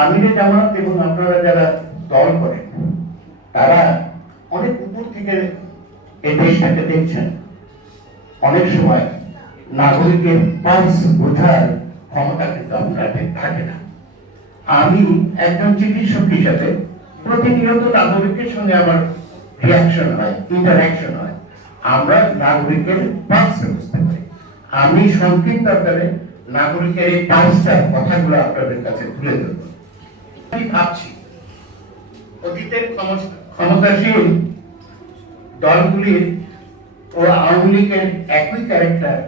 আমিরে জামাত এবং আপনারা যারা দল করেন তারা অনেক উপর থেকে এই দেশটাকে দেখছেন। অনেক সময় নাগরিকের পালস বোঝার ক্ষমতা কিন্তু আপনাদের থাকে না। আমি একজন চিকিৎসক হিসাবে প্রতিনিয়ত নাগরিকের সঙ্গে আমার রিয়াকশন হয়, ইন্টারাকশন হয়। আমরা নাগরিকের পালস বুঝতে পারি। আমি সংক্ষিপ্ত আকারে নাগরিকের এই পালসটার কথাগুলো আপনাদের কাছে তুলে ধরব। আমি ভাবছি অতীতের ক্ষমতাসীন দলগুলির ও আওয়ামী লীগের একই ক্যারেক্টার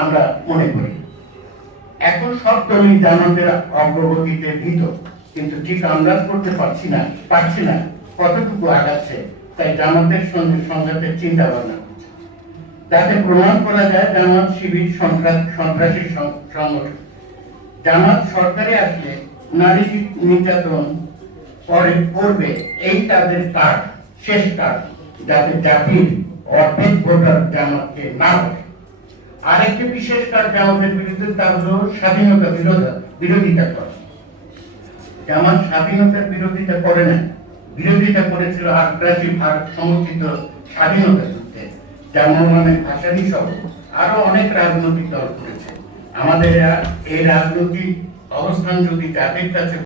আমরা মনে করি। এখন সব দলই জামাতের অগ্রগতিতে ভীত, কিন্তু ঠিক আন্দাজ করতে পারছি না কতটুকু আগাচ্ছে। তাই জামাতের সঙ্গে সংঘাতের চিন্তা ভাবনা করছে, যাতে প্রমাণ করা যায় জামাত শিবির সন্ত্রাসী সংগঠন। জামাত সরকারে আসলে নারী নির্যাতন করবে, এই তাদের কাজ, শেষ কাজ, যাতে জাতির অর্ধেক ভোটার জামাতকে না করে। আরেকটি বিশেষ কাজ জামাতের বিরুদ্ধে, তার হল স্বাধীনতা বিরোধিতা করা। জামাত স্বাধীনতার বিরোধিতা করে না, বিরোধিতা করেছিল আগ্রাসী ভারত সমর্থিত স্বাধীনতা যুদ্ধে, যা মৌলানা ভাসানী সহ আরো অনেক রাজনৈতিক দল করেছে। আমাদের এই রাজনৈতিক অবস্থান যদি জাতির কাছে